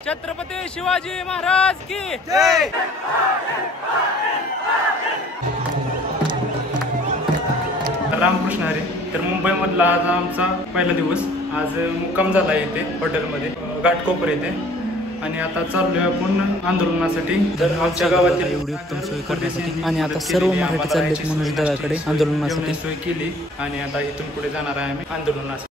छत्रपती शिवाजी महाराज की जय। रामकृष्ण हरी। तर मुंबईमधला आज आमचा पहिला दिवस, आज मुक्काम झाला येथे हॉटेलमध्ये घाटकोपर येथे, आणि आता चाललोय आपण आंदोलनासाठी। तर आमच्या गावातील एवढी उत्तम सोय करण्यासाठी आणि आता सर्व मराठी चाललेत मनोज दादाकडे आंदोलनासाठी सोय केली, आणि आता इथून पुढे जाणार आहे आम्ही आंदोलनासाठी।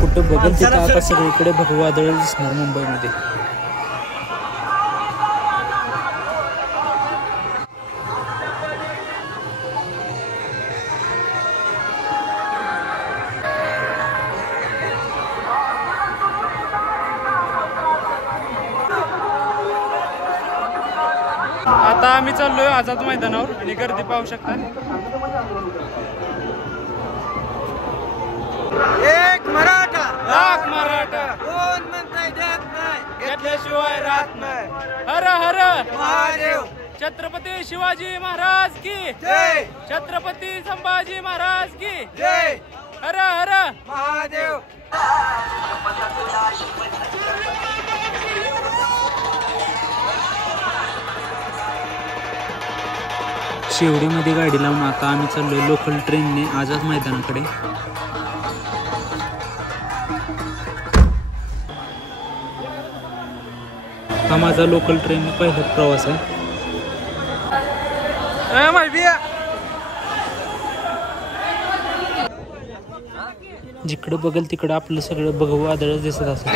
कुठं बघल तिथं आता सगळीकडे भगवा वादळ दिसणार मुंबईमध्ये। आता आम्ही चाललोय आझाद मैदानावर, आणि गर्दी पाहू शकता। एक मराठा लाख मराठा, कोण म्हणताय देत नाही, घेतल्याशिवाय राहत नाही। हर हर महादेव। छत्रपती शिवाजी महाराज की जय। छत्रपती संभाजी महाराज की जय। हर हर महादेव। शेवडीमध्ये गाडी लावून आता आम्ही चाललोय लोकल ट्रेनने आझाद मैदानाकडे। हा माझा लोकल ट्रेन पहिला प्रवास आहे। जिकडे बघल तिकडं आपलं सगळं भगवं वादळ दिसत असतं।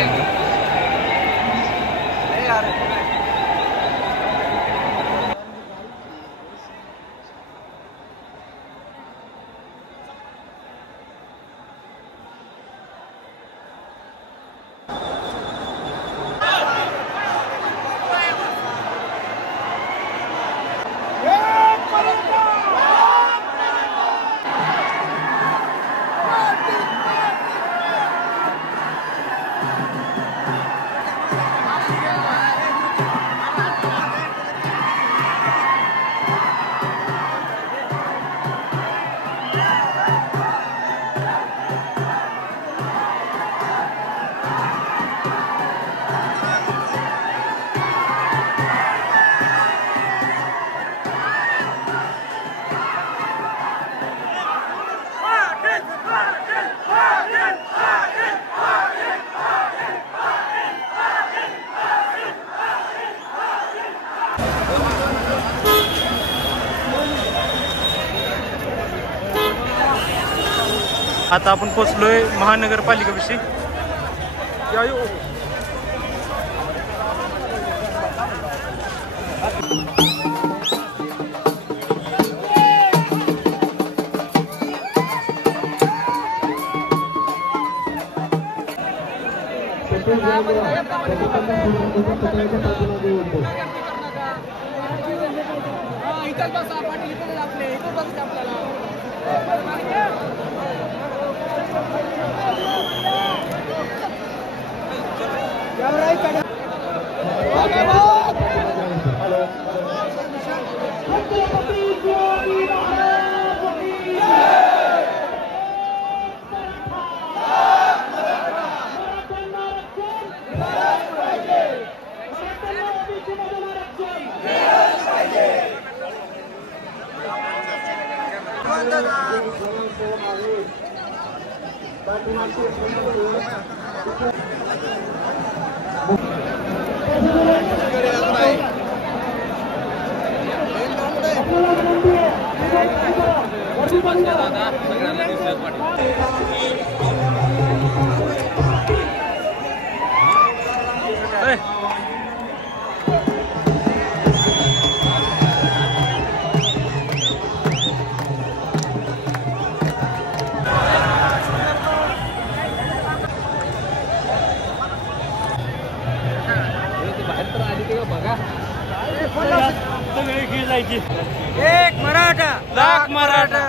आता आपण पोहोचलोय महानगरपालिकेविषयी। एक मराठा लाख मराठा।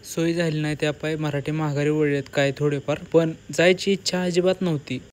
सोय झाली नाही त्या पाय मराठी माघारी वळलेत काय थोडेफार, पण जायची इच्छा अजिबात नव्हती.